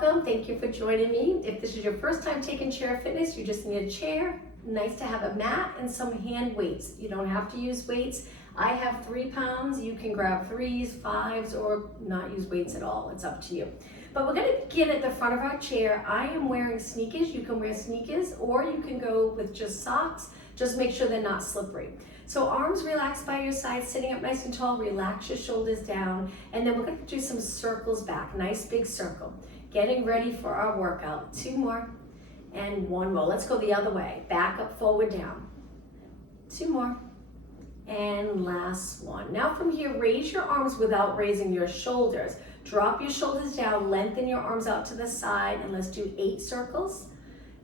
welcome. Thank you for joining me. If this is your first time taking chair fitness, you just need a chair. Nice to have a mat and some hand weights. You don't have to use weights. I have 3 pounds. You can grab 3s, 5s, or not use weights at all. It's up to you. But we're going to begin at the front of our chair. I am wearing sneakers. You can wear sneakers, or you can go with just socks. Just make sure they're not slippery. So arms relaxed by your side, sitting up nice and tall. Relax your shoulders down. And then we're going to do some circles back. Nice big circle. Getting ready for our workout. 2 more and 1 more. Let's go the other way. Back up, forward, down. 2 more. And last one. Now from here, raise your arms without raising your shoulders. Drop your shoulders down, lengthen your arms out to the side, and let's do 8 circles.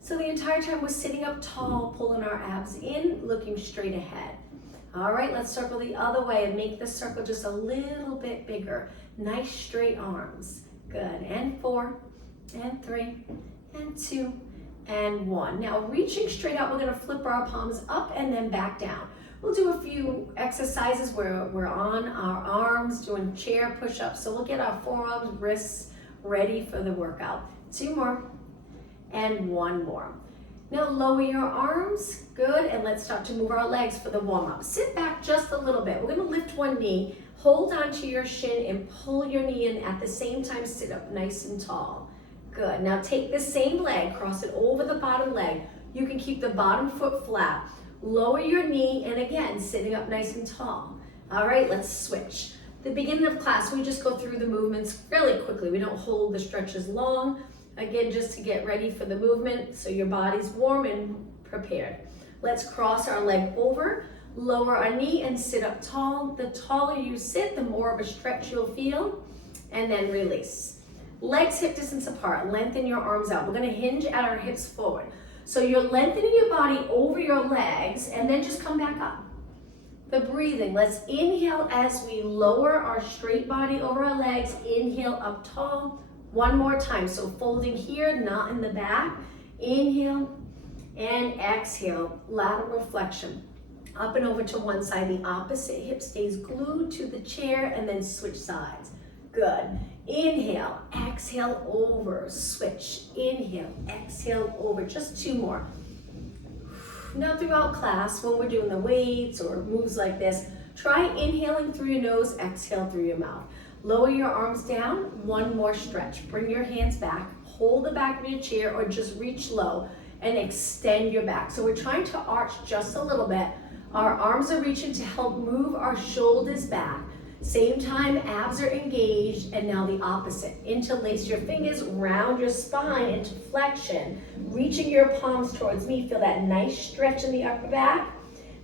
So the entire time we're sitting up tall, pulling our abs in, looking straight ahead. All right, let's circle the other way and make the circle just a little bit bigger. Nice straight arms. Good. And 4, and 3, and 2, and 1. Now reaching straight up, we're going to flip our palms up and then back down. We'll do a few exercises where we're on our arms, doing chair push-ups. So we'll get our forearms, wrists ready for the workout. 2 more and 1 more. Now lower your arms, good, and let's start to move our legs for the warm-up. Sit back just a little bit. We're going to lift one knee, hold onto your shin and pull your knee in. At the same time, sit up nice and tall. Good. Now take the same leg, cross it over the bottom leg. You can keep the bottom foot flat. Lower your knee, and again, sitting up nice and tall. All right, let's switch. The beginning of class, we just go through the movements really quickly. We don't hold the stretches long. Again, just to get ready for the movement so your body's warm and prepared. Let's cross our leg over, lower our knee, and sit up tall. The taller you sit, the more of a stretch you'll feel, and then release. Legs hip distance apart, lengthen your arms out. We're gonna hinge at our hips forward. So you're lengthening your body over your legs and then just come back up. The breathing, let's inhale as we lower our straight body over our legs. Inhale up tall. 1 more time. So folding here, not in the back. Inhale and exhale. Lateral flexion. Up and over to one side. The opposite hip stays glued to the chair and then switch sides. Good. Inhale, exhale over, switch. Inhale, exhale over. Just 2 more. Now throughout class, when we're doing the weights or moves like this, try inhaling through your nose, exhale through your mouth. Lower your arms down, 1 more stretch. Bring your hands back, hold the back of your chair or just reach low and extend your back. So we're trying to arch just a little bit. Our arms are reaching to help move our shoulders back. Same time, abs are engaged, and now the opposite. Interlace your fingers, round your spine into flexion, reaching your palms towards me. Feel that nice stretch in the upper back.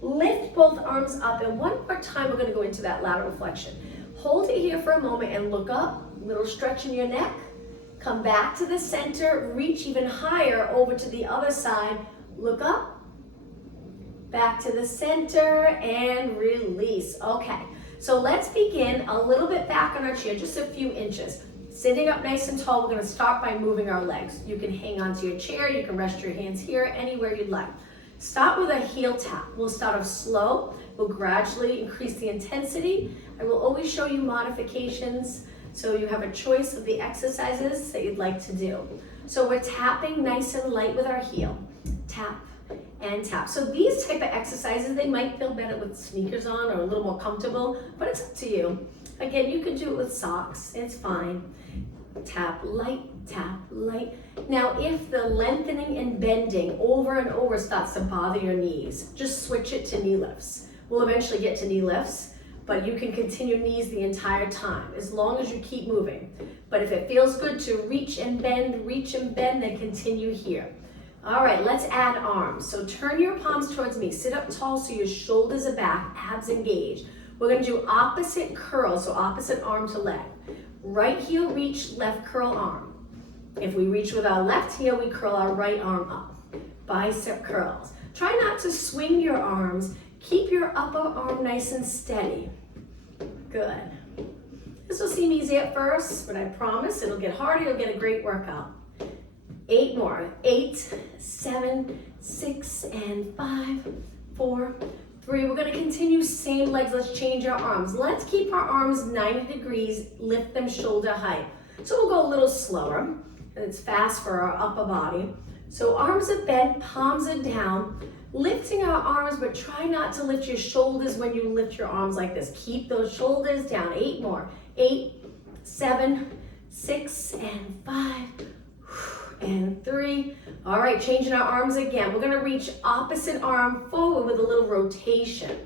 Lift both arms up, and 1 more time, we're gonna go into that lateral flexion. Hold it here for a moment and look up, little stretch in your neck. Come back to the center, reach even higher over to the other side. Look up, back to the center, and release. Okay. So let's begin a little bit back on our chair, just a few inches. Sitting up nice and tall, we're gonna start by moving our legs. You can hang onto your chair, you can rest your hands here, anywhere you'd like. Start with a heel tap. We'll start off slow. We'll gradually increase the intensity. I will always show you modifications so you have a choice of the exercises that you'd like to do. So we're tapping nice and light with our heel. Tap and tap. So these type of exercises, they might feel better with sneakers on or a little more comfortable, but it's up to you. Again, you can do it with socks, it's fine. Tap light, tap light. Now, if the lengthening and bending over and over starts to bother your knees, just switch it to knee lifts. We'll eventually get to knee lifts, but you can continue knees the entire time, as long as you keep moving. But if it feels good to reach and bend, then continue here. All right, let's add arms. So turn your palms towards me. Sit up tall so your shoulders are back, abs engaged. We're gonna do opposite curls, so opposite arm to leg. Right heel reach, left curl arm. If we reach with our left heel, we curl our right arm up. Bicep curls. Try not to swing your arms. Keep your upper arm nice and steady. Good. This will seem easy at first, but I promise it'll get harder, you'll get a great workout. 8 more. 8, 7, 6, and 5, 4, 3. We're gonna continue same legs. Let's change our arms. Let's keep our arms 90 degrees, lift them shoulder height. So we'll go a little slower. and it's fast for our upper body. So arms are bent, palms are down, lifting our arms, but try not to lift your shoulders when you lift your arms like this. Keep those shoulders down. 8 more. 8, 7, 6, and 5, and 3. All right, changing our arms again. We're gonna reach opposite arm forward with a little rotation.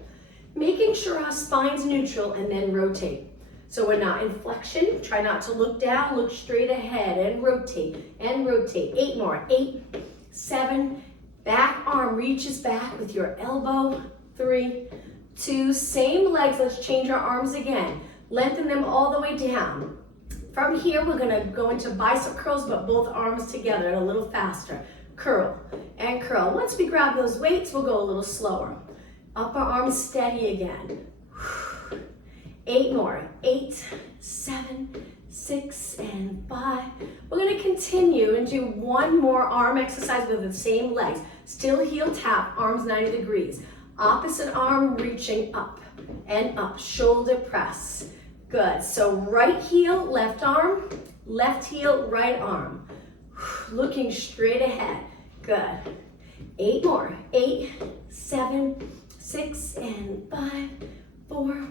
Making sure our spine's neutral and then rotate. So we're not in flexion. Try not to look down, look straight ahead and rotate and rotate. 8 more. 8, 7, back arm reaches back with your elbow. 3, 2, same legs. Let's change our arms again. Lengthen them all the way down. From here, we're gonna go into bicep curls, but both arms together and a little faster. Curl and curl. Once we grab those weights, we'll go a little slower. Upper arm steady again. 8 more. 8, 7, 6, and 5. We're gonna continue and do one more arm exercise with the same legs. Still heel tap, arms 90 degrees. Opposite arm reaching up and up, shoulder press. Good, so right heel, left arm, left heel, right arm. Looking straight ahead, good. 8 more. 8, 7, 6, and 5, 4,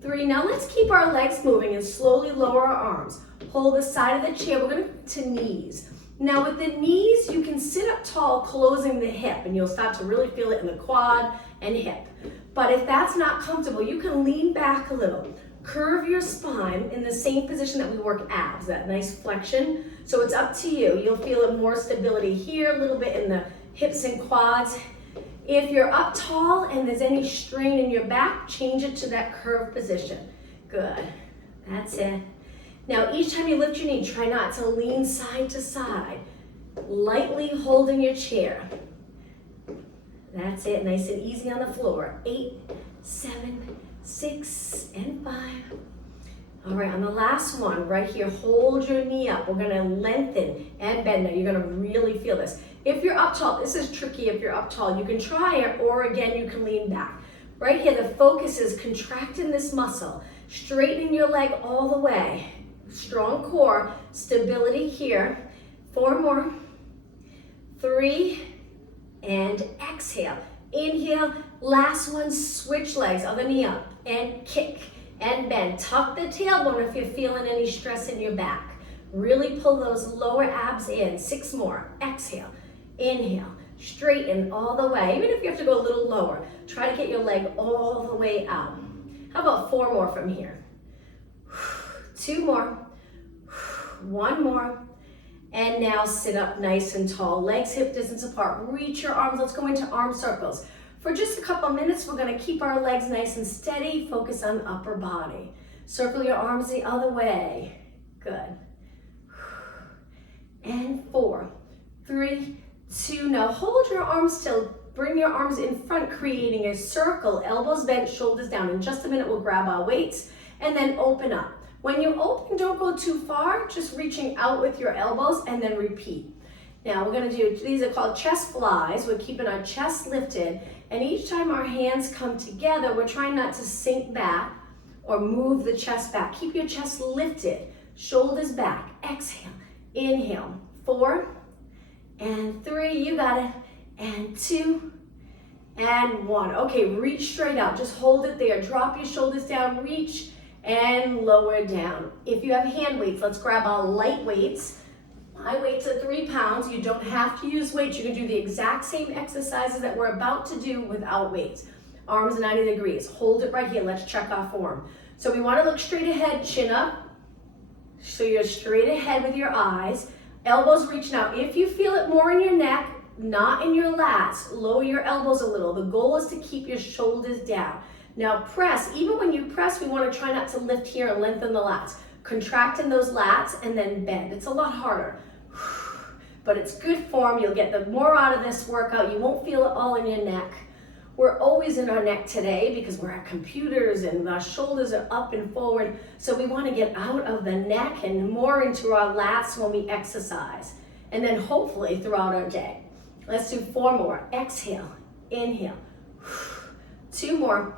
3. Now let's keep our legs moving and slowly lower our arms. Hold the side of the chair, we're gonna go to knees. Now with the knees, you can sit up tall, closing the hip, and you'll start to really feel it in the quad and hip. But if that's not comfortable, you can lean back a little. Curve your spine in the same position that we work abs, that nice flexion. So it's up to you. You'll feel more stability here, a little bit in the hips and quads. If you're up tall and there's any strain in your back, change it to that curved position. Good, that's it. Now each time you lift your knee, try not to lean side to side. Lightly holding your chair. That's it, nice and easy on the floor. 8, 7, 6, and 5. All right, on the last one, right here, hold your knee up. We're gonna lengthen and bend. Now you're gonna really feel this. If you're up tall, this is tricky if you're up tall. You can try it, or again, you can lean back. Right here, the focus is contracting this muscle, straightening your leg all the way. Strong core, stability here. 4 more. 3, and exhale. Inhale, last one, switch legs, other knee up, and kick and bend. Tuck the tailbone if you're feeling any stress in your back. Really pull those lower abs in. 6 more. Exhale, inhale, straighten all the way. Even if you have to go a little lower, try to get your leg all the way out. How about 4 more from here? 2 more. 1 more. And now sit up nice and tall, legs hip distance apart. Reach your arms, let's go into arm circles. For just a couple minutes, we're gonna keep our legs nice and steady, focus on upper body. Circle your arms the other way. Good. And 4, 3, 2. Now hold your arms still. Bring your arms in front, creating a circle. Elbows bent, shoulders down. In just a minute, we'll grab our weights and then open up. When you open, don't go too far, just reaching out with your elbows and then repeat. Now we're gonna do, these are called chest flies. We're keeping our chest lifted, and each time our hands come together, we're trying not to sink back or move the chest back. Keep your chest lifted, shoulders back. Exhale, inhale. 4, and 3, you got it, and 2, and 1. Okay, reach straight out, just hold it there. Drop your shoulders down, reach, and lower down. If you have hand weights, let's grab our light weights. My weight's at 3 pounds. You don't have to use weights. You can do the exact same exercises that we're about to do without weights. Arms 90 degrees. Hold it right here. Let's check our form. So we want to look straight ahead, chin up. So you're straight ahead with your eyes. Elbows reaching out. If you feel it more in your neck, not in your lats, lower your elbows a little. The goal is to keep your shoulders down. Now press, even when you press, we want to try not to lift here and lengthen the lats. Contract in those lats and then bend. It's a lot harder, but it's good form. You'll get the more out of this workout. You won't feel it all in your neck. We're always in our neck today because we're at computers and our shoulders are up and forward. So we want to get out of the neck and more into our lats when we exercise. And then hopefully throughout our day. Let's do 4 more. Exhale, inhale. 2 more.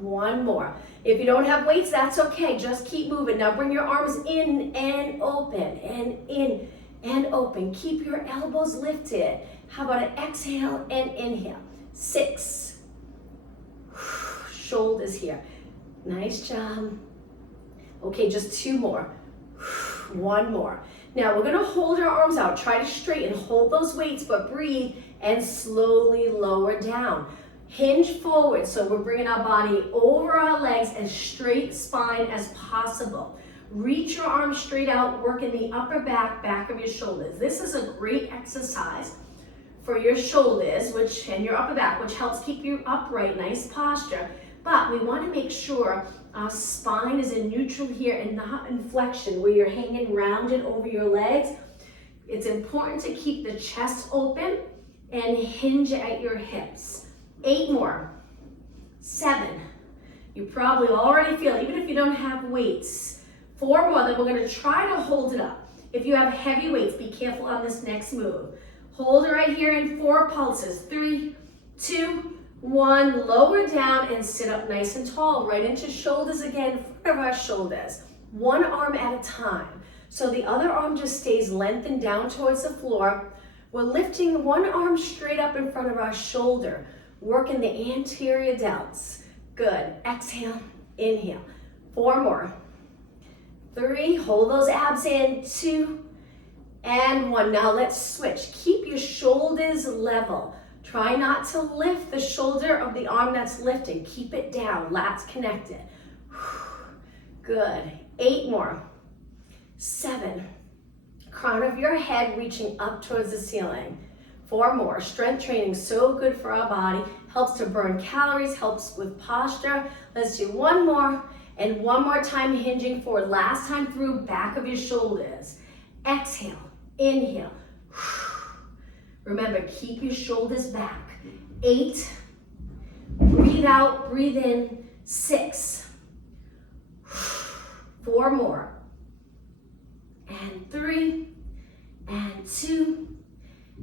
1 more. If you don't have weights, that's okay. Just keep moving. Now bring your arms in and open and in and open. Keep your elbows lifted. How about an exhale and inhale? 6. Shoulders here. Nice job. Okay, just 2 more. 1 more. Now we're gonna hold our arms out. Try to straighten, hold those weights, but breathe and slowly lower down. Hinge forward, so we're bringing our body over our legs as straight spine as possible. Reach your arms straight out, working the upper back, back of your shoulders. This is a great exercise for your shoulders, and your upper back, which helps keep you upright, nice posture. But we want to make sure our spine is in neutral here and not in flexion, where you're hanging rounded over your legs. It's important to keep the chest open and hinge at your hips. 8 more. 7. You probably already feel, even if you don't have weights. 4 more, then we're gonna try to hold it up. If you have heavy weights, be careful on this next move. Hold it right here in 4 pulses. 3, 2, 1, lower down and sit up nice and tall. Right into shoulders again, front of our shoulders. 1 arm at a time. So the other arm just stays lengthened down towards the floor. We're lifting 1 arm straight up in front of our shoulder, working the anterior delts. Good. Exhale, inhale. 4 more. 3, hold those abs in. 2, and 1. Now let's switch. Keep your shoulders level. Try not to lift the shoulder of the arm that's lifting. Keep it down, lats connected. Good. 8 more. 7. Crown of your head reaching up towards the ceiling. 4 more. Strength training, so good for our body. Helps to burn calories, helps with posture. Let's do 1 more. And 1 more time, hinging forward. Last time through, back of your shoulders. Exhale, inhale. Remember, keep your shoulders back. 8. Breathe out, breathe in. 6. 4 more. And 3. And 2.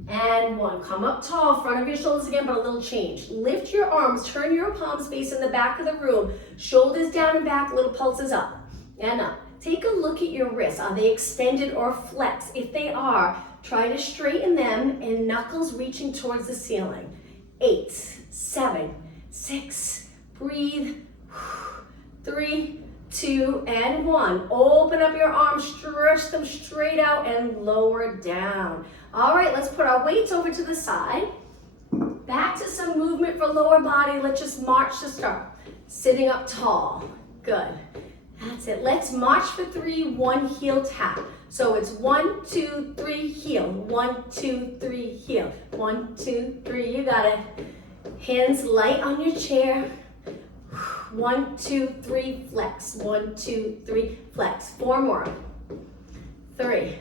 And 1. Come up tall, front of your shoulders again, but a little change. Lift your arms, turn your palms facing the back of the room. Shoulders down and back, little pulses up and up. Take a look at your wrists. Are they extended or flexed? If they are, try to straighten them and knuckles reaching towards the ceiling. 8, 7, 6, breathe. 3, 2, and 1. Open up your arms, stretch them straight out and lower down. All right, let's put our weights over to the side. Back to some movement for lower body. Let's just march to start. Sitting up tall. Good. That's it. Let's march for 3, 1 heel tap. So it's 1, 2, 3, heel. 1, 2, 3, heel. 1, 2, 3, you got it. Hands light on your chair. 1, 2, 3, flex. 1, 2, 3, flex. 4 more. 3,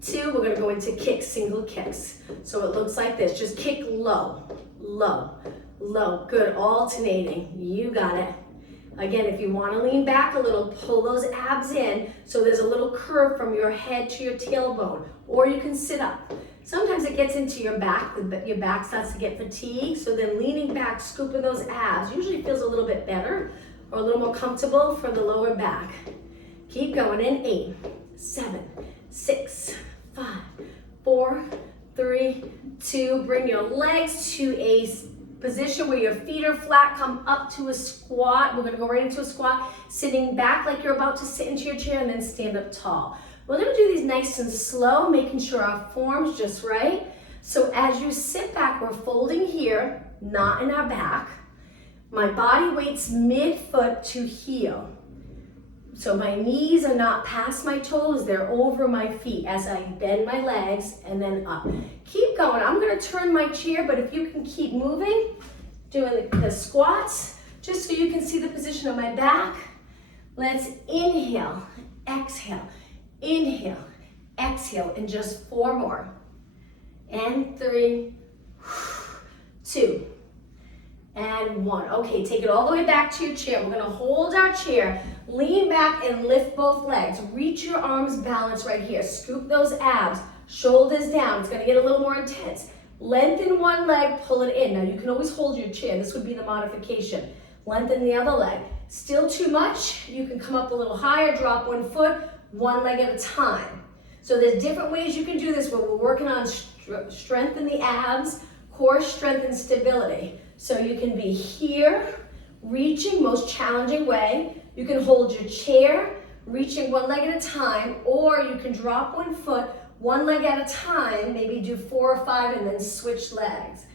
2, we're gonna go into kicks, single kicks. So it looks like this. Just kick low, low, low. Good, alternating. You got it. Again, if you want to lean back a little, pull those abs in so there's a little curve from your head to your tailbone, or you can sit up. Sometimes it gets into your back starts to get fatigued, so then leaning back, scooping those abs usually feels a little bit better or a little more comfortable for the lower back. Keep going in 8, 7, 6, 5, 4, 3, 2. Bring your legs to a position where your feet are flat. Come up to a squat. We're going to go right into a squat, sitting back like you're about to sit into your chair, and then stand up tall. We're going to do these nice and slow, making sure our form's just right. So as you sit back, we're folding here, not in our back. My body weight's mid-foot to heel. So my knees are not past my toes, they're over my feet as I bend my legs and then up. Keep going. I'm gonna turn my chair, but if you can keep moving, doing the squats, just so you can see the position of my back. Let's inhale, exhale, inhale, exhale, and just 4 more. And 3, 2, and 1. Okay, take it all the way back to your chair. We're gonna hold our chair, lean back and lift both legs. Reach your arms balanced right here. Scoop those abs, shoulders down. It's gonna get a little more intense. Lengthen one leg, pull it in. Now you can always hold your chair. This would be the modification. Lengthen the other leg. Still too much, you can come up a little higher, drop one foot, one leg at a time. So there's different ways you can do this where we're working on strength in the abs, core strength and stability. So you can be here, reaching, most challenging way. You can hold your chair, reaching one leg at a time, or you can drop one foot, one leg at a time, maybe do 4 or 5 and then switch legs.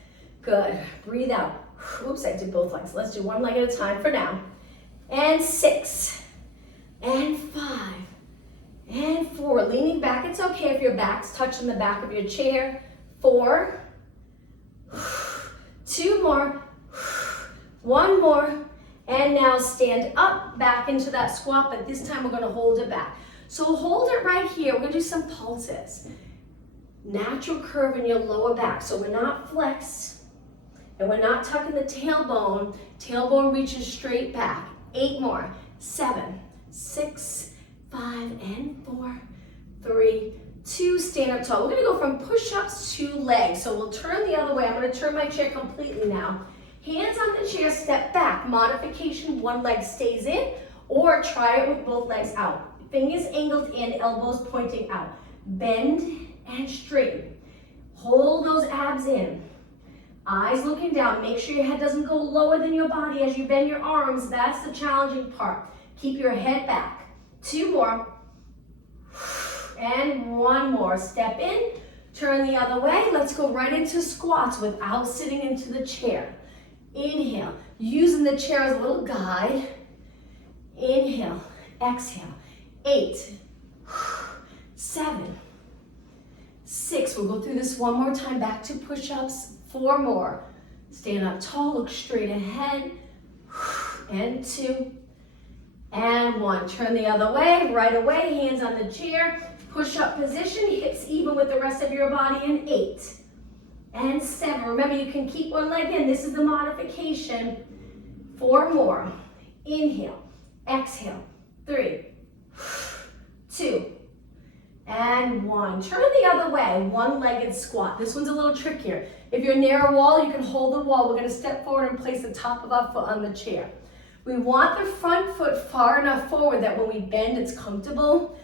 Good, breathe out. Oops, I did both legs. Let's do one leg at a time for now. And 6, and 5, and 4. Leaning back, it's okay if your back's touching the back of your chair. 4, 2 more, 1 more, and now stand up, back into that squat, but this time we're gonna hold it back. So hold it right here. We're gonna do some pulses. Natural curve in your lower back. So we're not flexed, and we're not tucking the tailbone. Tailbone reaches straight back. 8 more. 7, 6, 5, and 4, 3, 2. Stand up tall. We're gonna go from push-ups to legs. So we'll turn the other way. I'm gonna turn my chair completely now. Hands on the chair, step back. Modification, one leg stays in, or try it with both legs out. Fingers angled in, elbows pointing out. Bend and straighten. Hold those abs in. Eyes looking down. Make sure your head doesn't go lower than your body as you bend your arms. That's the challenging part. Keep your head back. 2 more. And 1 more. Step in, turn the other way. Let's go right into squats without sitting into the chair. Inhale, using the chair as a little guide. Inhale, exhale. 8, 7, 6. We'll go through this one more time. Back to push-ups. 4 more. Stand up tall, look straight ahead. And 2, and 1. Turn the other way, right away, hands on the chair. Push-up position, hips even with the rest of your body. And 8, and 7. Remember, you can keep one leg in. This is the modification. 4 more. Inhale, exhale. 3, 2, and 1. Turn the other way, one-legged squat. This one's a little trickier. If you're near a wall, you can hold the wall. We're gonna step forward and place the top of our foot on the chair. We want the front foot far enough forward that when we bend, it's comfortable.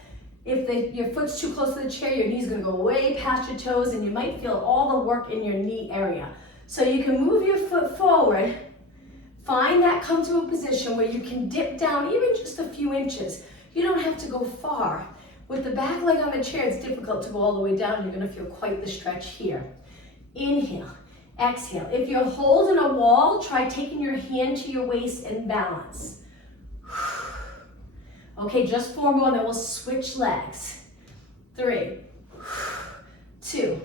If your foot's too close to the chair, your knee's gonna go way past your toes and you might feel all the work in your knee area. So you can move your foot forward, find that comfortable position where you can dip down even just a few inches. You don't have to go far. With the back leg on the chair, it's difficult to go all the way down. You're gonna feel quite the stretch here. Inhale, exhale. If you're holding a wall, try taking your hand to your waist and balance. Okay, just 4 more, then we'll switch legs. 3, 2,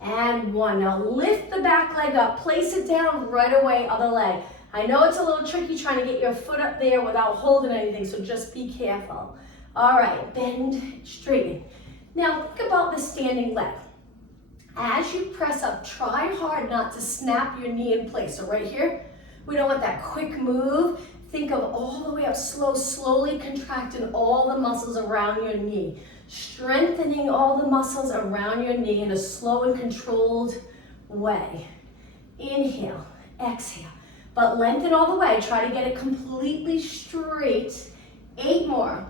and 1. Now lift the back leg up, place it down right away, other leg. I know it's a little tricky trying to get your foot up there without holding anything, so just be careful. All right, bend, straighten. Now think about the standing leg. As you press up, try hard not to snap your knee in place. So right here, we don't want that quick move. Think of all the way up slow, slowly contracting all the muscles around your knee. Strengthening all the muscles around your knee in a slow and controlled way. Inhale, exhale, but lengthen all the way. Try to get it completely straight. 8 more.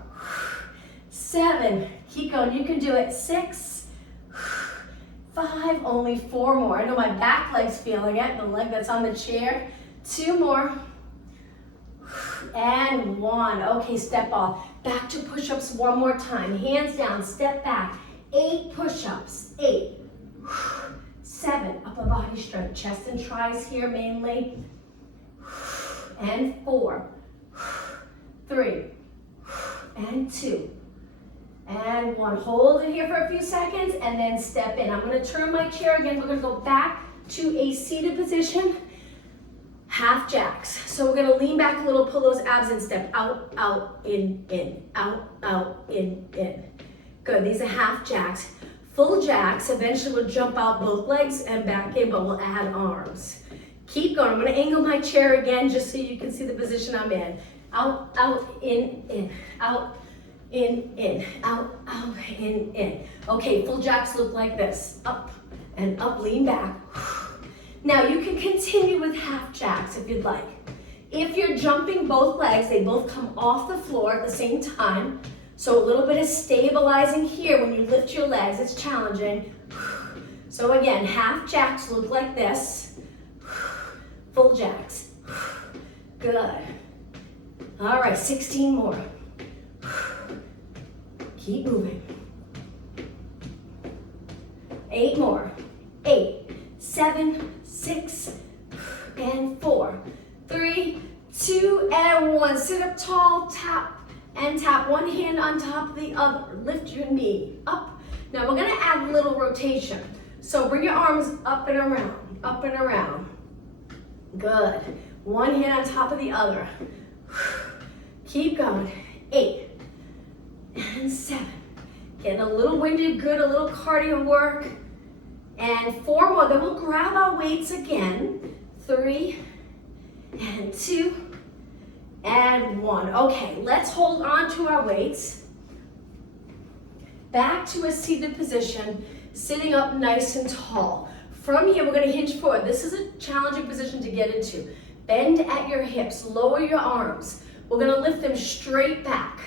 7, keep going, you can do it. 6, 5, only 4 more. I know my back leg's feeling it, the leg that's on the chair. 2 more. And 1. Okay, step off. Back to push-ups 1 more time. Hands down, step back. 8 push-ups. 8, 7, upper body strength. Chest and tris here mainly. And 4, 3, and 2, and 1. Hold it here for a few seconds and then step in. I'm gonna turn my chair again. We're gonna go back to a seated position. Half jacks. So we're gonna lean back a little, pull those abs and step out, out, in, out, out, in. Good, these are half jacks. Full jacks, eventually we'll jump out both legs and back in, but we'll add arms. Keep going, I'm gonna angle my chair again just so you can see the position I'm in. Out, out, in, out, in, out, in. Okay, full jacks look like this. Up and up, lean back. Now you can continue with half jacks if you'd like. If you're jumping both legs, they both come off the floor at the same time. So a little bit of stabilizing here when you lift your legs, it's challenging. So again, half jacks look like this. Full jacks. Good. All right, 16 more. Keep moving. 8 more. 8, 7, 6, and 4, 3, 2, and 1. Sit up tall, tap, and tap. One hand on top of the other. Lift your knee up. Now we're gonna add a little rotation. So bring your arms up and around, up and around. Good. One hand on top of the other. Keep going. 8 and 7. Getting a little winded, good, a little cardio work. And 4 more, then we'll grab our weights again. 3 and 2 and 1. Okay, let's hold on to our weights. Back to a seated position, sitting up nice and tall. From here, we're gonna hinge forward. This is a challenging position to get into. Bend at your hips, lower your arms. We're gonna lift them straight back.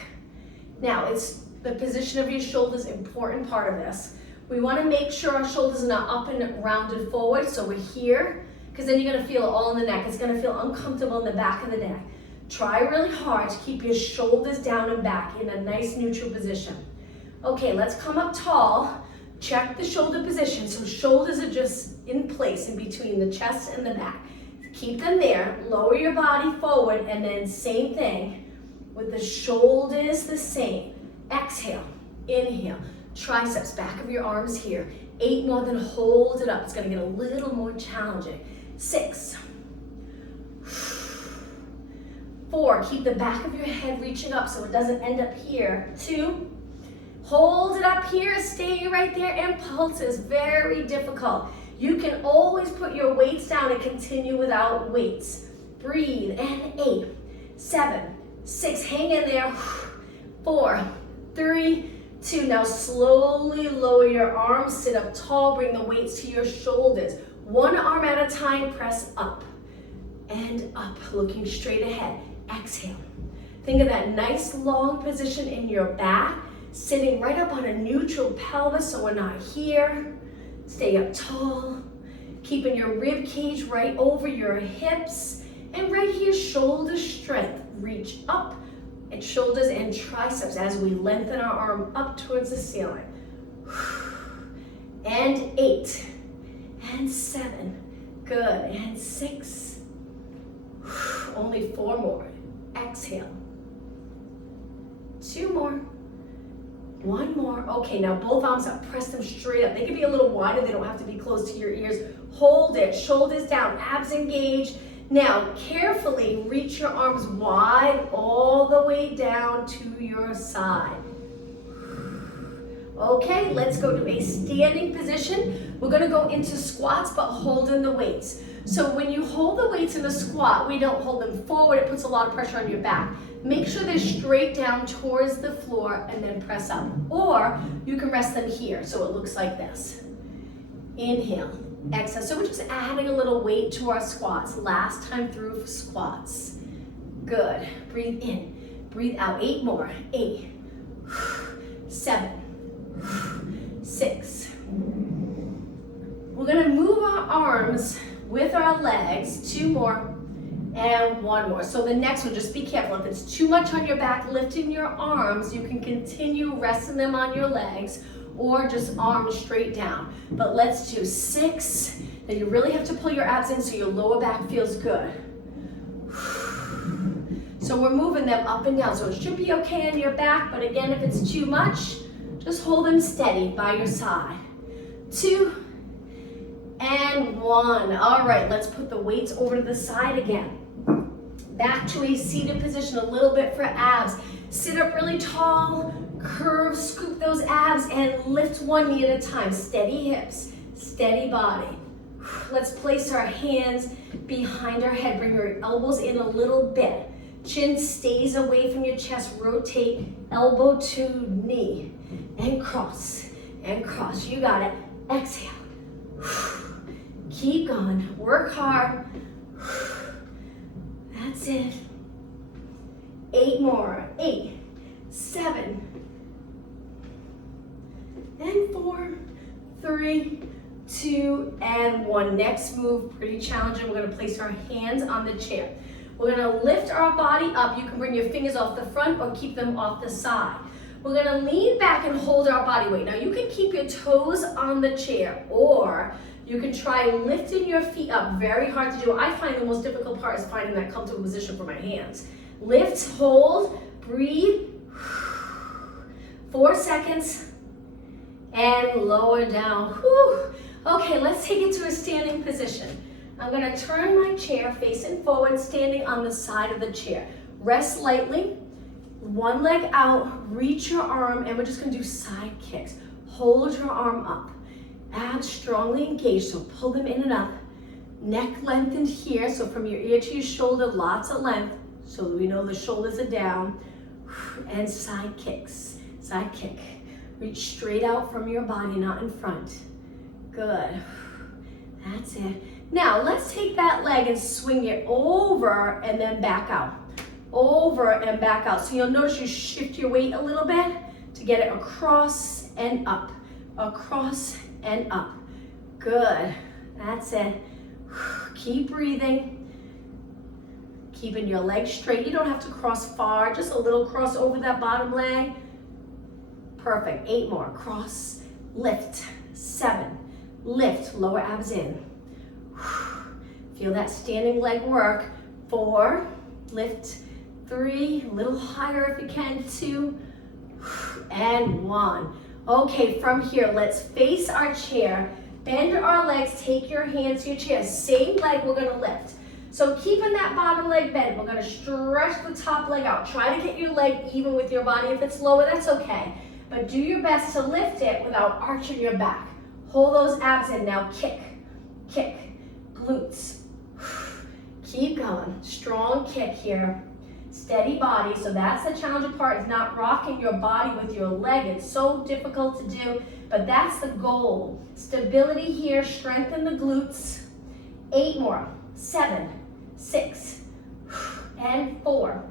Now, it's the position of your shoulders, important part of this. We wanna make sure our shoulders are not up and rounded forward, so we're here, because then you're gonna feel it all in the neck. It's gonna feel uncomfortable in the back of the neck. Try really hard to keep your shoulders down and back in a nice neutral position. Okay, let's come up tall. Check the shoulder position, so shoulders are just in place in between the chest and the back. Keep them there, lower your body forward, and then same thing with the shoulders the same. Exhale, inhale, triceps, back of your arms here. 8 more, then hold it up. It's gonna get a little more challenging. 6, 4, keep the back of your head reaching up so it doesn't end up here. 2, hold it up here, stay right there, and pulses, very difficult. You can always put your weights down and continue without weights. Breathe, and 8, 7, 6, hang in there. 4, 3, 2, now slowly lower your arms, sit up tall, bring the weights to your shoulders. One arm at a time, press up and up, looking straight ahead. Exhale. Think of that nice long position in your back, sitting right up on a neutral pelvis so we're not here. Stay up tall, keeping your rib cage right over your hips, and right here, shoulder strength. Reach up and shoulders and triceps as we lengthen our arm up towards the ceiling. And 8, and 7, good, and 6, only 4 more. Exhale. 2 more. 1 more. Okay, now both arms up, press them straight up. They can be a little wider, they don't have to be close to your ears. Hold it, shoulders down, abs engaged. Now, carefully reach your arms wide all the way down to your side. Okay, let's go to a standing position. We're gonna go into squats, but holding the weights. So when you hold the weights in a squat, we don't hold them forward, it puts a lot of pressure on your back. Make sure they're straight down towards the floor and then press up. Or you can rest them here, so it looks like this. Inhale, exhale. So we're just adding a little weight to our squats. Last time through for squats. Good, breathe in, breathe out. 8 more, 8, 7, 6. We're gonna move our arms with our legs. 2 more. And 1 more. So the next one, just be careful. If it's too much on your back, lifting your arms, you can continue resting them on your legs or just arms straight down. But let's do 6. Then you really have to pull your abs in so your lower back feels good. So we're moving them up and down. So it should be okay on your back, but again, if it's too much, just hold them steady by your side. 2 and 1. All right, let's put the weights over to the side again. Back to a seated position, a little bit for abs. Sit up really tall, curve, scoop those abs, and lift one knee at a time. Steady hips, steady body. Let's place our hands behind our head. Bring your elbows in a little bit. Chin stays away from your chest. Rotate elbow to knee. And cross, and cross. You got it. Exhale. Keep going. Work hard. That's it. 8 more. 8, 7, and 4, 3, 2, and 1. Next move, pretty challenging. We're gonna place our hands on the chair. We're gonna lift our body up. You can bring your fingers off the front or keep them off the side. We're gonna lean back and hold our body weight. Now you can keep your toes on the chair, or you can try lifting your feet up. Very hard to do. I find the most difficult part is finding that comfortable position for my hands. Lift, hold, breathe. 4 seconds, and lower down. Whew. Okay, let's take it to a standing position. I'm gonna turn my chair facing forward, standing on the side of the chair. Rest lightly, one leg out, reach your arm, and we're just gonna do side kicks. Hold your arm up. Abs strongly engaged, so pull them in and up. Neck lengthened here, so from your ear to your shoulder, lots of length, so we know the shoulders are down. And side kicks, side kick. Reach straight out from your body, not in front. Good. That's it. Now, let's take that leg and swing it over and then back out. Over and back out. So you'll notice you shift your weight a little bit to get it across and up. Across and up. Good. That's it. Keep breathing. Keeping your legs straight. You don't have to cross far. Just a little cross over that bottom leg. Perfect. 8 more. Cross. Lift. 7. Lift. Lower abs in. Feel that standing leg work. 4. Lift. 3. A little higher if you can. 2. And 1. Okay, from here, let's face our chair. Bend our legs. Take your hands to your chair. Same leg we're going to lift. So keeping that bottom leg bent, we're going to stretch the top leg out. Try to get your leg even with your body. If it's lower, that's okay. But do your best to lift it without arching your back. Hold those abs in. Now kick, kick, glutes. Keep going. Strong kick here. Steady body. So that's the challenging part, is not rocking your body with your leg. It's so difficult to do, but that's the goal. Stability here. Strengthen the glutes. 8 more. 7, 6, and 4,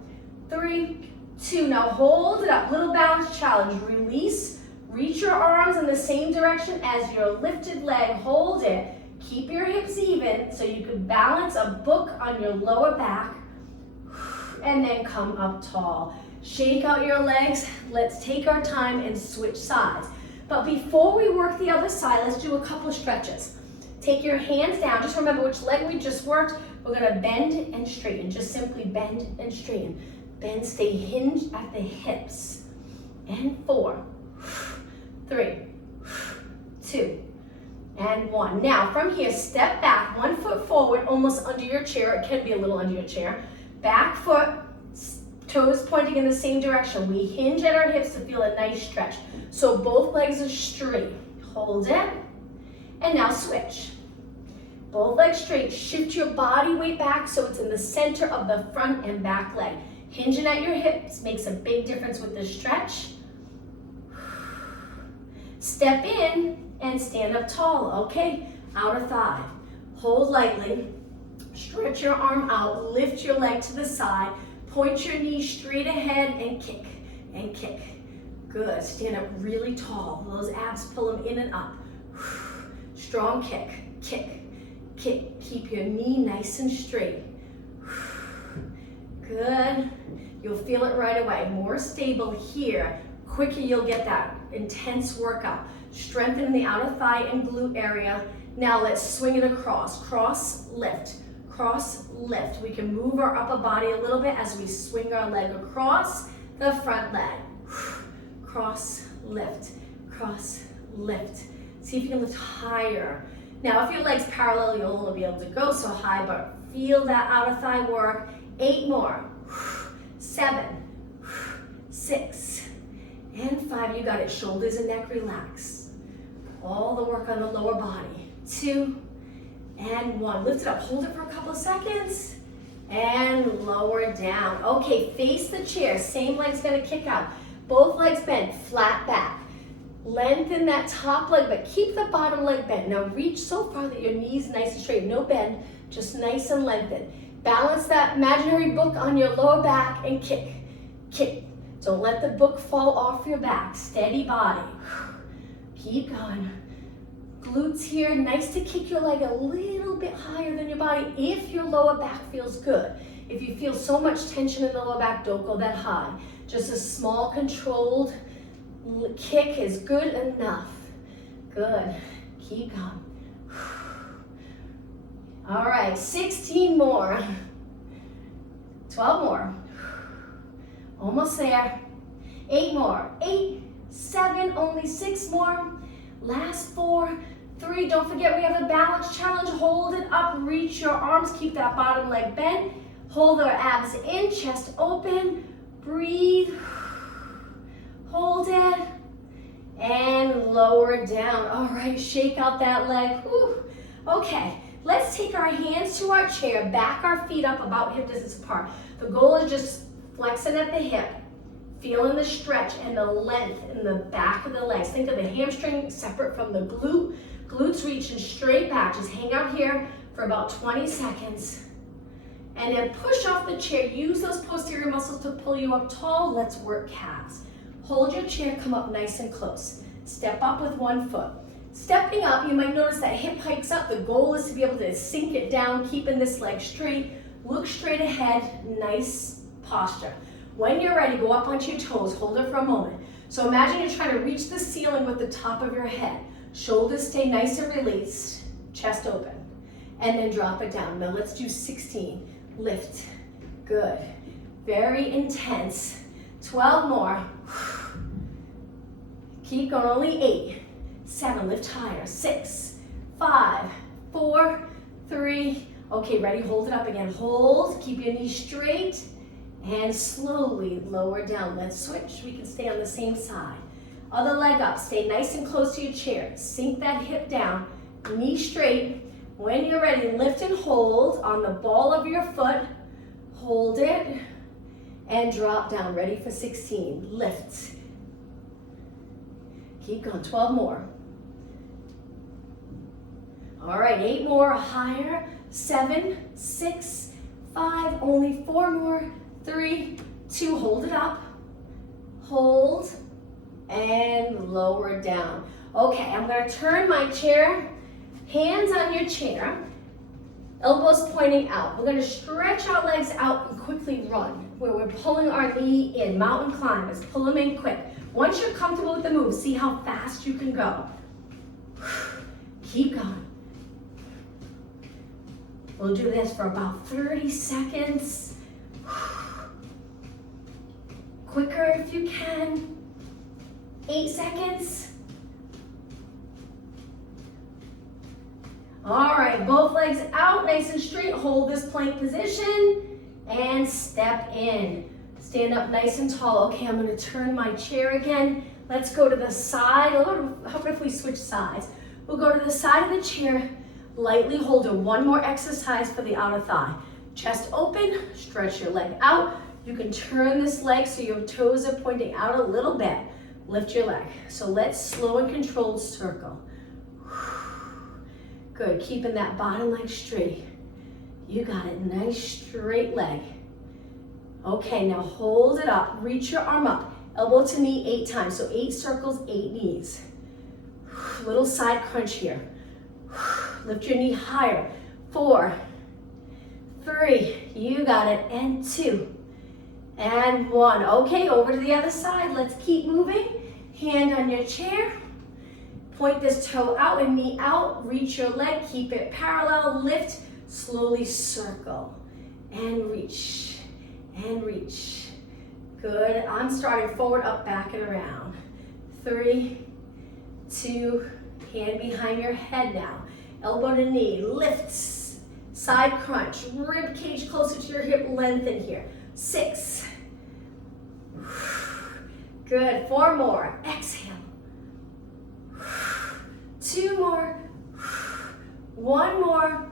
3, 2. Now hold it up. Little balance challenge. Release. Reach your arms in the same direction as your lifted leg. Hold it. Keep your hips even so you can balance a book on your lower back. And then come up tall. Shake out your legs. Let's take our time and switch sides. But before we work the other side, let's do a couple of stretches. Take your hands down. Just remember which leg we just worked. We're gonna bend and straighten. Just simply bend and straighten. Bend, stay hinged at the hips. And 4, 3, 2, and 1. Now from here, step back, 1 foot forward, almost under your chair. It can be a little under your chair. Back foot, toes pointing in the same direction. We hinge at our hips to feel a nice stretch. So both legs are straight. Hold it. And now switch. Both legs straight. Shift your body weight back so it's in the center of the front and back leg. Hinging at your hips makes a big difference with this stretch. Step in and stand up tall. Okay, outer thigh. Hold lightly. Stretch your arm out. Lift your leg to the side. Point your knee straight ahead and kick and kick. Good. Stand up really tall. Those abs, pull them in and up. Strong kick, kick, kick. Keep your knee nice and straight. Good. You'll feel it right away. More stable here. Quicker you'll get that intense workout. Strengthen the outer thigh and glute area. Now let's swing it across. Cross, lift, cross, lift. We can move our upper body a little bit as we swing our leg across the front leg. Cross, lift, cross, lift. See if you can lift higher. Now, if your leg's parallel, you'll only be able to go so high, but feel that outer thigh work. 8 more. 7, 6, and 5. You got it. Shoulders and neck relax. All the work on the lower body. 2, and 1. Lift it up. Hold it for a couple of seconds. And lower down. Okay, face the chair. Same leg's gonna kick out. Both legs bent, flat back. Lengthen that top leg, but keep the bottom leg bent. Now reach so far that your knee's nice and straight. No bend, just nice and lengthened. Balance that imaginary book on your lower back and kick, kick. Don't let the book fall off your back. Steady body. Keep going. Glutes here, nice to kick your leg a little bit higher than your body if your lower back feels good. If you feel so much tension in the lower back, don't go that high. Just a small controlled kick is good enough. Good, keep going. All right, 16 more. 12 more. Almost there. 8 more. 8, 7, only 6 more. Last 4, 3. Don't forget we have a balance challenge. Hold it up, reach your arms, keep that bottom leg bent. Hold our abs in, chest open. Breathe. Hold it. And lower down. All right, shake out that leg. Whew. Okay, let's take our hands to our chair, back our feet up about hip distance apart. The goal is just flexing at the hip, feeling the stretch and the length in the back of the legs. Think of the hamstring separate from the glute. Glutes reaching straight back. Just hang out here for about 20 seconds. And then push off the chair. Use those posterior muscles to pull you up tall. Let's work calves. Hold your chair, come up nice and close. Step up with one foot. Stepping up, you might notice that hip hikes up. The goal is to be able to sink it down, keeping this leg straight. Look straight ahead, nice posture. When you're ready, go up onto your toes, hold it for a moment. So imagine you're trying to reach the ceiling with the top of your head. Shoulders stay nice and released, chest open. And then drop it down. Now let's do 16. Lift, good. Very intense. 12 more. Keep going, only 8, 7, lift higher, 6, 5, 4, 3. Okay, ready, hold it up again. Hold, keep your knees straight, and slowly lower down. Let's switch, we can stay on the same side. Other leg up, stay nice and close to your chair. Sink that hip down, knee straight. When you're ready, lift and hold on the ball of your foot. Hold it, and drop down, ready for 16. Lift. Keep going, 12 more. All right, 8 more, higher. 7, 6, 5, only 4 more. 3, 2, hold it up. Hold, and lower down. Okay, I'm gonna turn my chair, hands on your chair, elbows pointing out. We're gonna stretch our legs out and quickly run, where we're pulling our knee in, mountain climbers, pull them in quick. Once you're comfortable with the move, see how fast you can go. Keep going. We'll do this for about 30 seconds. Quicker if you can. 8 seconds. All right, both legs out, nice and straight. Hold this plank position and step in. Stand up nice and tall. Okay, I'm gonna turn my chair again. Let's go to the side. How about if we switch sides? We'll go to the side of the chair, lightly hold it. One more exercise for the outer thigh. Chest open, stretch your leg out. You can turn this leg so your toes are pointing out a little bit. Lift your leg. So let's slow and controlled circle. Good, keeping that bottom leg straight. You got it, nice straight leg. Okay, now hold it up, reach your arm up, elbow to knee 8 times. So 8 circles, 8 knees. Little side crunch here. Lift your knee higher. 4, 3, you got it, and 2, and 1. Okay, over to the other side. Let's keep moving. Hand on your chair. Point this toe out and knee out. Reach your leg, keep it parallel. Lift, slowly circle, and reach, and reach. Good, I'm starting forward, up, back, and around. 3, 2, hand behind your head now. Elbow to knee, lifts, side crunch, rib cage closer to your hip, lengthen here. 6, good, 4 more, exhale. 2 more, 1 more,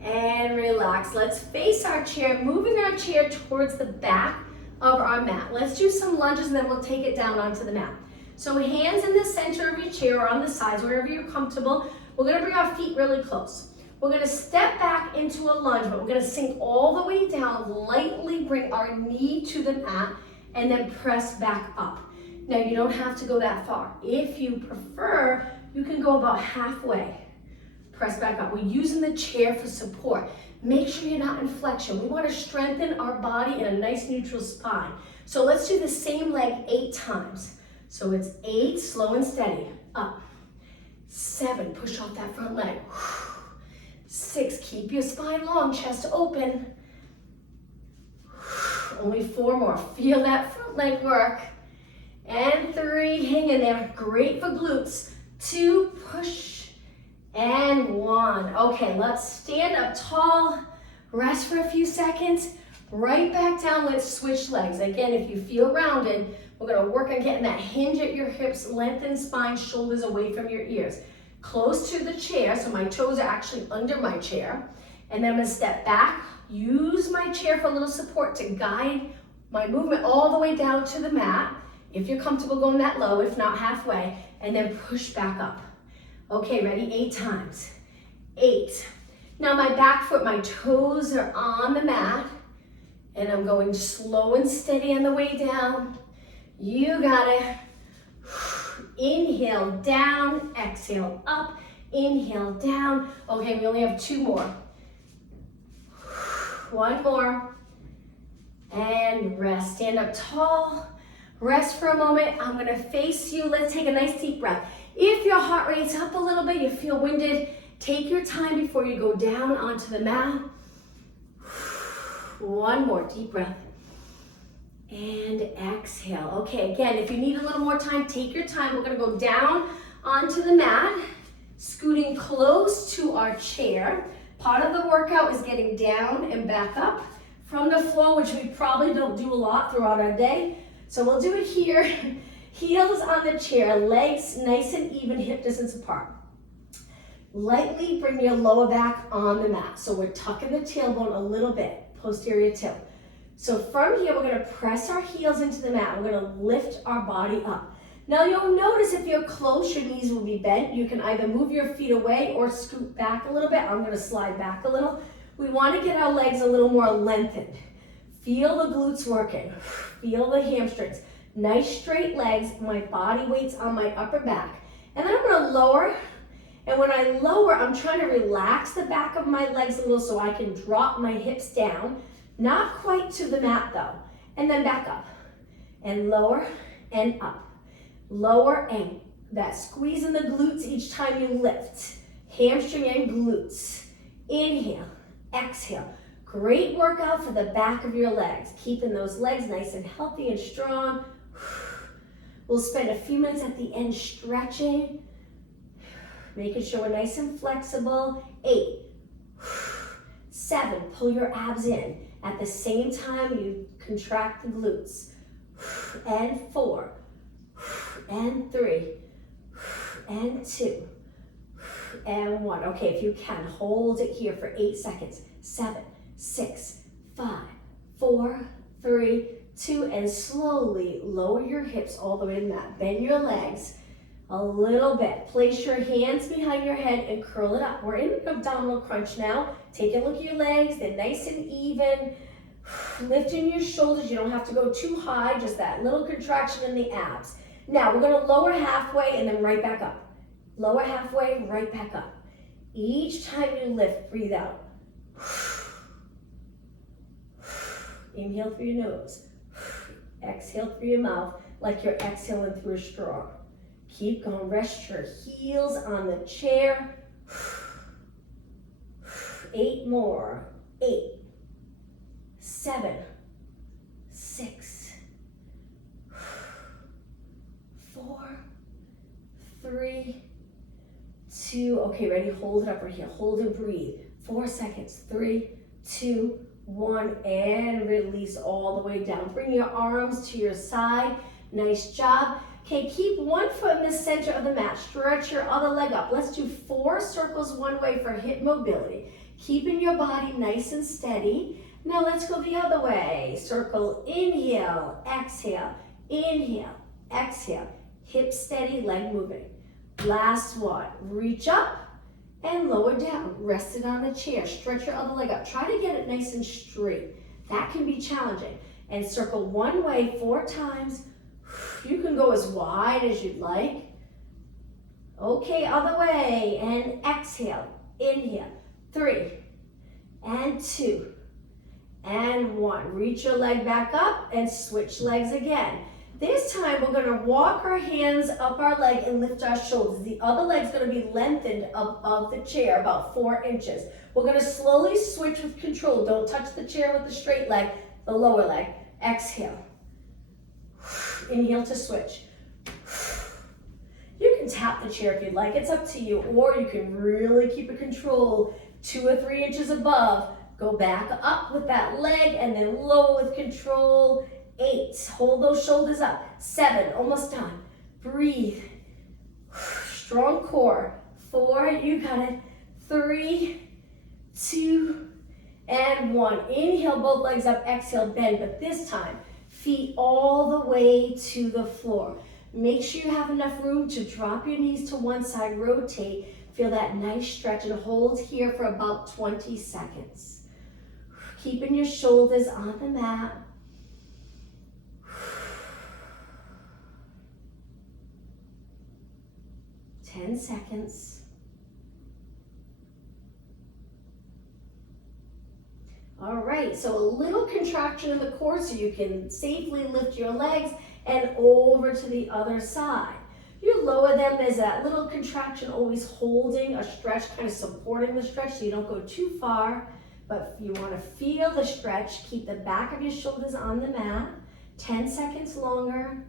and relax. Let's face our chair, moving our chair towards the back of our mat. Let's do some lunges and then we'll take it down onto the mat. So hands in the center of your chair or on the sides, wherever you're comfortable. We're gonna bring our feet really close. We're gonna step back into a lunge, but we're gonna sink all the way down, lightly bring our knee to the mat, and then press back up. Now you don't have to go that far. If you prefer, you can go about halfway. Press back up. We're using the chair for support. Make sure you're not in flexion. We want to strengthen our body in a nice neutral spine. So let's do the same leg 8 times. So it's 8, slow and steady, up. 7, push off that front leg. 6, keep your spine long, chest open. Only 4 more, feel that front leg work. And 3, hang in there, great for glutes. 2, push, and 1. Okay, let's stand up tall, rest for a few seconds, right back down, let's switch legs. Again, if you feel rounded, we're gonna work on getting that hinge at your hips, lengthen spine, shoulders away from your ears. Close to the chair, so my toes are actually under my chair. And then I'm gonna step back, use my chair for a little support to guide my movement all the way down to the mat. If you're comfortable going that low, if not halfway, and then push back up. Okay, ready? 8 times. 8. Now my back foot, my toes are on the mat, and I'm going slow and steady on the way down. You got it. Inhale down, exhale up, inhale down. Okay, we only have 2 more. 1 more. And rest. Stand up tall. Rest for a moment. I'm gonna face you. Let's take a nice deep breath. If your heart rate's up a little bit, you feel winded, take your time before you go down onto the mat. 1 more deep breath. And exhale. Okay, again, if you need a little more time, take your time. We're gonna go down onto the mat, scooting close to our chair. Part of the workout is getting down and back up from the floor, which we probably don't do a lot throughout our day. So we'll do it here. Heels on the chair, legs nice and even, hip distance apart. Lightly bring your lower back on the mat. So we're tucking the tailbone a little bit, posterior tilt. So from here, we're gonna press our heels into the mat. We're gonna lift our body up. Now you'll notice if you're close, your knees will be bent. You can either move your feet away or scoot back a little bit. I'm gonna slide back a little. We wanna get our legs a little more lengthened. Feel the glutes working. Feel the hamstrings. Nice straight legs. My body weight's on my upper back. And then I'm gonna lower. And when I lower, I'm trying to relax the back of my legs a little so I can drop my hips down. Not quite to the mat though. And then back up. And lower and up. Lower and that squeeze in the glutes each time you lift. Hamstring and glutes. Inhale, exhale. Great workout for the back of your legs. Keeping those legs nice and healthy and strong. We'll spend a few minutes at the end stretching. Making sure we're nice and flexible. 8, 7, pull your abs in. At the same time, you contract the glutes. And 4, and 3, and 2, and 1. Okay, if you can, hold it here for 8 seconds. 7, 6, 5, 4, 3, 2, and slowly lower your hips all the way to the mat. Bend your legs a little bit. Place your hands behind your head and curl it up. We're in an abdominal crunch now. Take a look at your legs. They're nice and even. Lifting your shoulders. You don't have to go too high, just that little contraction in the abs. Now we're gonna lower halfway and then right back up. Lower halfway, right back up. Each time you lift, breathe out. Inhale through your nose. Exhale through your mouth like you're exhaling through a straw. Keep going, rest your heels on the chair. 8 more. 8, 7, 6, 4, 3, 2. Okay, ready? Hold it up right here. Hold and breathe. 4 seconds. 3, 2, 1, and release all the way down. Bring your arms to your side. Nice job. Okay, keep one foot in the center of the mat. Stretch your other leg up. Let's do 4 circles one way for hip mobility. Keeping your body nice and steady. Now let's go the other way. Circle, inhale, exhale, inhale, exhale. Hip steady, leg moving. Last one. Reach up and lower down. Rest it on the chair. Stretch your other leg up. Try to get it nice and straight. That can be challenging. And circle one way 4 times. You can go as wide as you'd like. Okay, other way, and exhale, inhale, 3, and 2, and 1. Reach your leg back up and switch legs again. This time we're gonna walk our hands up our leg and lift our shoulders. The other leg's gonna be lengthened above the chair, about 4 inches. We're gonna slowly switch with control. Don't touch the chair with the straight leg, the lower leg. Exhale. Inhale to switch. You can tap the chair if you'd like, it's up to you, or you can really keep it controlled, 2 or 3 inches above. Go back up with that leg and then lower with control. 8, hold those shoulders up. 7, almost done. Breathe. Strong core. 4, you got it. 3, 2, and 1. Inhale, both legs up, exhale, bend, but this time, feet all the way to the floor. Make sure you have enough room to drop your knees to one side, rotate, feel that nice stretch, and hold here for about 20 seconds. Keeping your shoulders on the mat. 10 seconds. All right, so a little contraction in the core so you can safely lift your legs and over to the other side. You lower them, there's that little contraction always holding a stretch, kind of supporting the stretch so you don't go too far. But if you want to feel the stretch, keep the back of your shoulders on the mat. 10 seconds longer.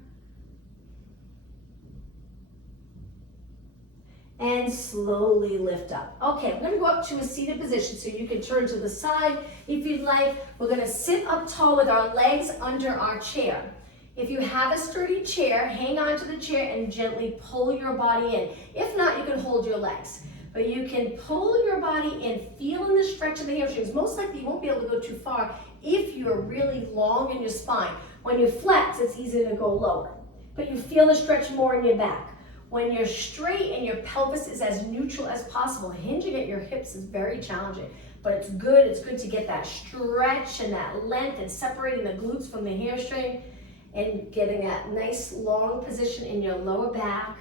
And slowly lift up. Okay, I'm gonna go up to a seated position so you can turn to the side if you'd like. We're gonna sit up tall with our legs under our chair. If you have a sturdy chair, hang on to the chair and gently pull your body in. If not, you can hold your legs. But you can pull your body in, feeling the stretch of the hamstrings. Most likely you won't be able to go too far if you're really long in your spine. When you flex, it's easy to go lower. But you feel the stretch more in your back. When you're straight and your pelvis is as neutral as possible, hinging at your hips is very challenging, but it's good to get that stretch and that length and separating the glutes from the hamstring and getting that nice long position in your lower back.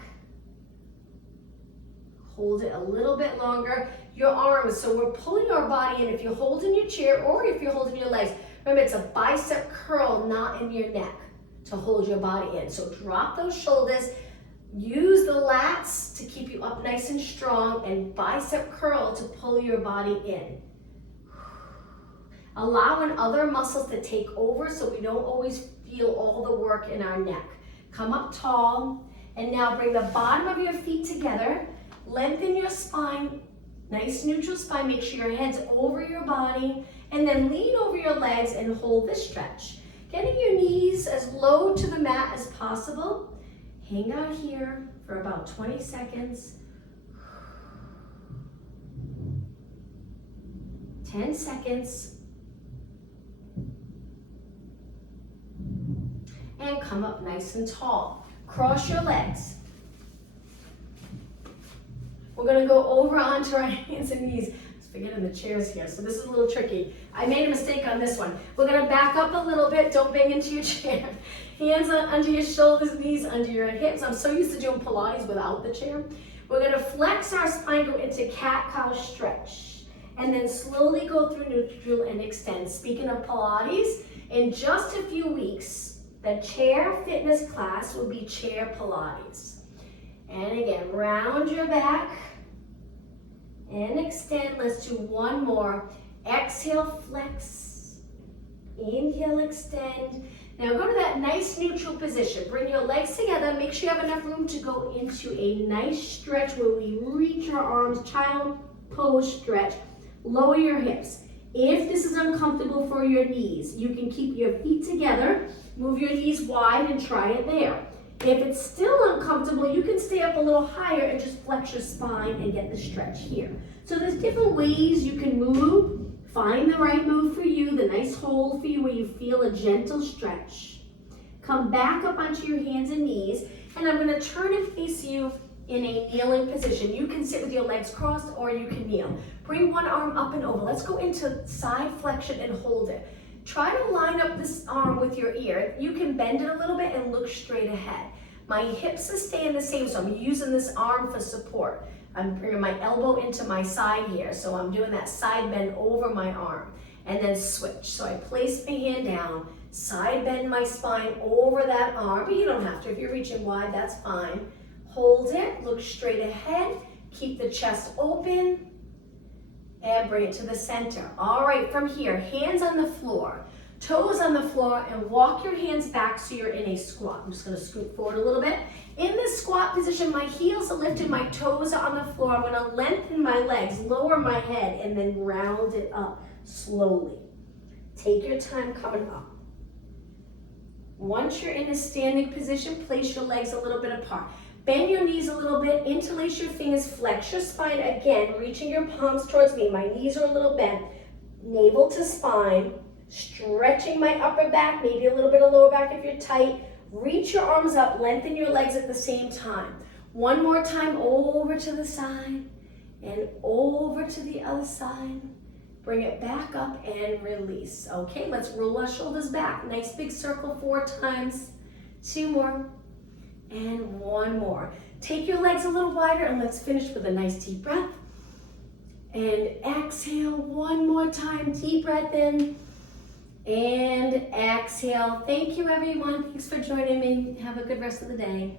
Hold it a little bit longer. Your arms, so we're pulling our body in. If you're holding your chair or if you're holding your legs, remember it's a bicep curl, not in your neck, to hold your body in. So drop those shoulders. Use the lats to keep you up nice and strong and bicep curl to pull your body in. Allowing other muscles to take over so we don't always feel all the work in our neck. Come up tall and now bring the bottom of your feet together. Lengthen your spine, nice neutral spine. Make sure your head's over your body and then lean over your legs and hold this stretch. Getting your knees as low to the mat as possible. Hang out here for about 20 seconds. 10 seconds. And come up nice and tall. Cross your legs. We're gonna go over onto our hands and knees. Forgetting the chairs here, so this is a little tricky. I made a mistake on this one. We're gonna back up a little bit, don't bang into your chair. Hands under your shoulders, knees under your hips. I'm so used to doing Pilates without the chair. We're gonna flex our spine, go into cat-cow stretch, and then slowly go through neutral and extend. Speaking of Pilates, in just a few weeks, the chair fitness class will be chair Pilates. And again, round your back, and extend. Let's do one more. Exhale, flex. Inhale, extend. Now go to that nice neutral position. Bring your legs together. Make sure you have enough room to go into a nice stretch where we reach our arms, child pose stretch. Lower your hips. If this is uncomfortable for your knees, you can keep your feet together. Move your knees wide and try it there. If it's still uncomfortable, you can stay up a little higher and just flex your spine and get the stretch here. So there's different ways you can move. Find the right move for you, the nice hold for you where you feel a gentle stretch. Come back up onto your hands and knees, and I'm gonna turn and face you in a kneeling position. You can sit with your legs crossed or you can kneel. Bring one arm up and over. Let's go into side flexion and hold it. Try to line up this arm with your ear. You can bend it a little bit and look straight ahead. My hips are staying the same, so I'm using this arm for support. I'm bringing my elbow into my side here, so I'm doing that side bend over my arm. And then switch. So I place my hand down, side bend my spine over that arm, but you don't have to. If you're reaching wide, that's fine. Hold it, look straight ahead, keep the chest open, and bring it to the center. All right, from here, hands on the floor, toes on the floor, and walk your hands back so you're in a squat. I'm just gonna scoot forward a little bit. In this squat position, my heels are lifted, my toes are on the floor. I'm gonna lengthen my legs, lower my head, and then round it up slowly. Take your time coming up. Once you're in a standing position, place your legs a little bit apart. Bend your knees a little bit, interlace your fingers, flex your spine again, reaching your palms towards me. My knees are a little bent, navel to spine, stretching my upper back, maybe a little bit of lower back if you're tight. Reach your arms up, lengthen your legs at the same time. One more time, over to the side and over to the other side. Bring it back up and release. Okay, let's roll our shoulders back. Nice big circle 4 times. 2 more. And 1 more. Take your legs a little wider and let's finish with a nice deep breath. And exhale 1 more time. Deep breath in. And exhale. Thank you, everyone. Thanks for joining me. Have a good rest of the day.